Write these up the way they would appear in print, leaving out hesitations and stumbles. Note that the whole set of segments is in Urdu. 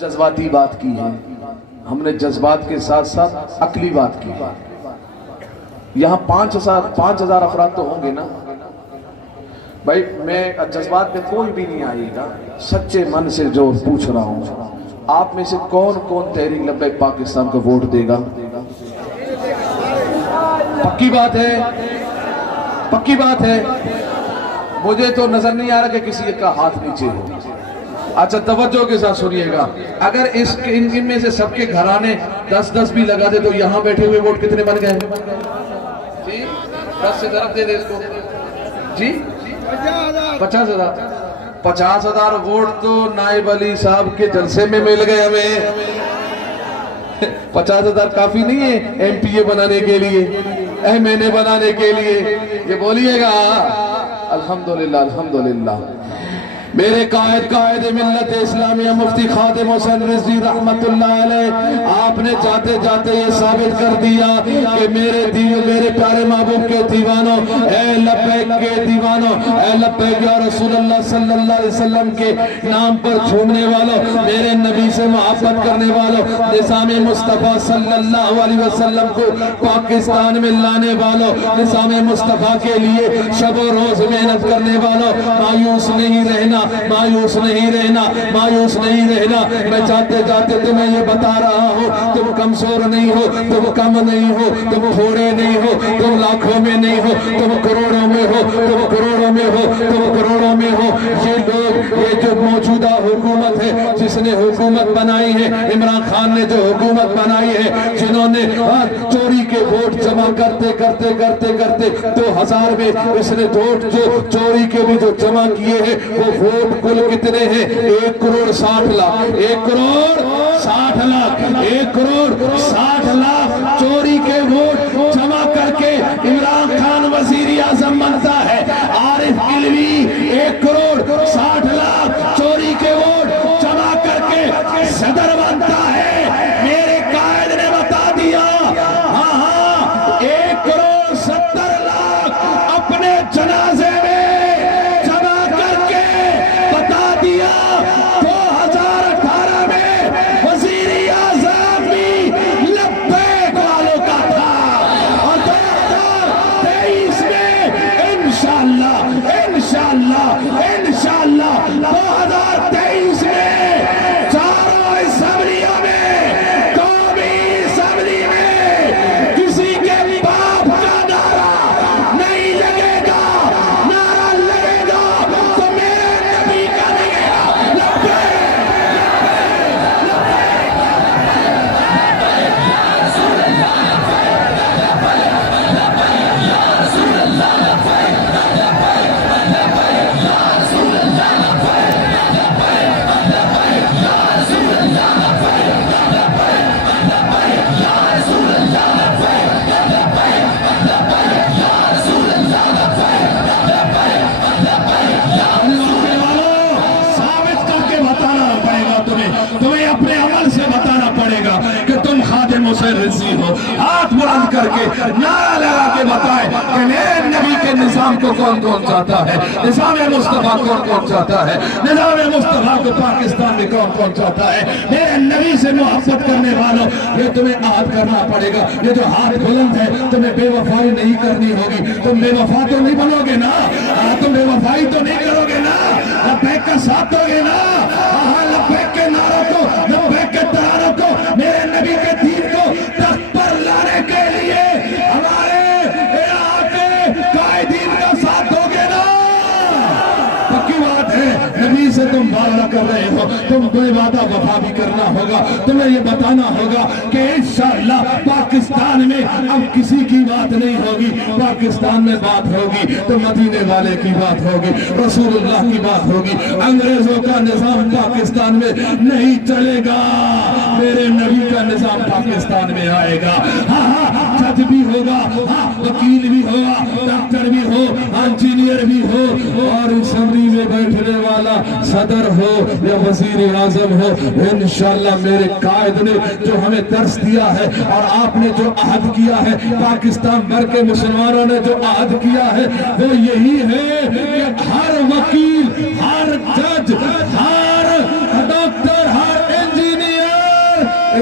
جذباتی بات کی ہے، ہم نے جذبات کے ساتھ ساتھ عقلی بات کی ہے۔ یہاں 5,000 افراد تو ہوں گے نا بھائی، میں جذبات میں کوئی بھی نہیں آئے گا، سچے من سے جو پوچھ رہا ہوں، آپ میں سے کون کون تحریک لبیک پاکستان کو ووٹ دے گا؟ پکی بات ہے، پکی بات ہے۔ مجھے تو نظر نہیں آ رہا کہ کسی کا ہاتھ نیچے ہو۔ اچھا توجہ کے ساتھ سنیے گا، اگر ان میں سے سب کے گھرانے 10 بھی لگا دے تو یہاں بیٹھے ہوئے ووٹ کتنے بن گئے؟ جی 10 سے ضرب دے دے اس کو جی 50,000 50,000 ووٹ تو نائب علی صاحب کے جلسے میں مل گئے ہمیں۔ 50,000 کافی نہیں ہے ایم پی اے بنانے کے لیے، ایم این اے بنانے کے لیے؟ یہ بولیے گا الحمدللہ الحمدللہ۔ میرے قائد ملت اسلامیہ مفتی خادم حسین رضوی رحمت اللہ علیہ، آپ نے جاتے جاتے یہ ثابت کر دیا کہ میرے پیارے محبوب کے دیوانوں، اے لبیک کے دیوانوں، اے لبیک یا رسول اللہ صلی اللہ علیہ وسلم کے نام پر جھومنے والوں، میرے نبی سے محبت کرنے والوں، نظام مصطفیٰ صلی اللہ علیہ وسلم کو پاکستان میں لانے والوں، نظام مصطفیٰ کے لیے شب و روز محنت کرنے والوں، مایوس نہیں رہنا، مایوس نہیں رہنا، مایوس نہیں رہنا۔ میں جاتے جاتے تمہیں یہ بتا رہا ہوں، تم کمزور نہیں ہو، تم کم نہیں ہو، تم تھوڑے نہیں ہو، تم لاکھوں میں نہیں ہو، تم کروڑوں میں ہو، تم کروڑوں میں ہو، تم کروڑوں میں ہو۔ یہ لوگ، یہ جو موجودہ حکومت ہے جس نے حکومت بنائی ہے، عمران خان نے جو حکومت بنائی ہے، جنہوں نے چوری کے ووٹ جمع کرتے کرتے کرتے کرتے 2000 میں اس نے ووٹ جو چوری کے بھی جو جمع کیے ہیں، وہ ووٹ کل کتنے ہیں؟ 1 کروڑ 60 لاکھ، 1 کروڑ 60 لاکھ، 1 کروڑ 60 لاکھ چوری کے ووٹ جمع کر کے عمران خان وزیر اعظم بنتا ہے۔ عارف علوی 1 کروڑ 60 لاکھ چوری کے ووٹ جمع کر کے صدر بنتا ہے۔ میرے قائد نے بتا دیا، ہاں 1 کروڑ 70 لاکھ اپنے جنازے میں 2018 میں وزیر اعظم بھی لبیک والوں کا تھا، اور 2023 میں انشاءاللہ 2023 میں چاروں اسمبلیوں میں، قومی اسمبلی میں کسی کے باپ کا نعرہ نہیں لگے گا، نعرہ لگے گا تو میرے نبی کا لگے گا۔ تمہیں اپنے عمل سے بتانا پڑے گا کہ تم خادم حسین رضوی ہو۔ ہاتھ بلند کر کے نعرہ لگا کے بتائے کہ میرے نبی کے نظام کو کون کون چاہتا ہے، نظام مصطفیٰ کون کون چاہتا ہے، نظام مصطفیٰ کو پاکستان میں کون کون چاہتا ہے۔ میرے نبی سے محبت کرنے والوں، یہ تمہیں عہد کرنا پڑے گا۔ یہ جو ہاتھ بلند ہے، تمہیں بے وفائی نہیں کرنی ہوگی۔ تم بے وفا تو نہیں بنو گے نا، تم بے وفائی تو نہیں کرو گے نا، لبیک کا ساتھ دو گے نا۔ لبیک کے نعروں کو، لبیک کے ترانوں کو، میرے نبی کے دین کو تخت پر لانے کے لیے ہمارے یہاں کے قائدین کا ساتھ دو گے نا۔ پکی بات ہے، نبی سے تم وعدہ کر رہے ہو، تم کوئی وعدہ وفا بھی کرنا ہوگا۔ تمہیں یہ بتانا ہوگا کہ انشاءاللہ پاکستان میں اب کسی کی بات نہیں ہوگی، پاکستان میں بات ہوگی تو مدینے والے کی بات ہوگی، رسول اللہ کی بات ہوگی۔ انگریزوں کا نظام پاکستان میں نہیں چلے گا، میرے نبی کا نظام پاکستان میں آئے گا۔ ہاں جج بھی ہوگا، ہاں وکیل بھی ہوگا، ڈاکٹر بھی ہو، انجینئر بھی ہو، اور اسمبلی میں بیٹھنے والا صدر ہو یا وزیر اعظم ہو، انشاءاللہ میرے قائد نے جو ہمیں درس دیا ہے اور آپ نے جو عہد کیا ہے، پاکستان بھر کے مسلمانوں نے جو عہد کیا ہے، وہ یہی ہے کہ ہر وکیل، ہر جج، ہر ڈاکٹر، ہر انجینئر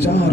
4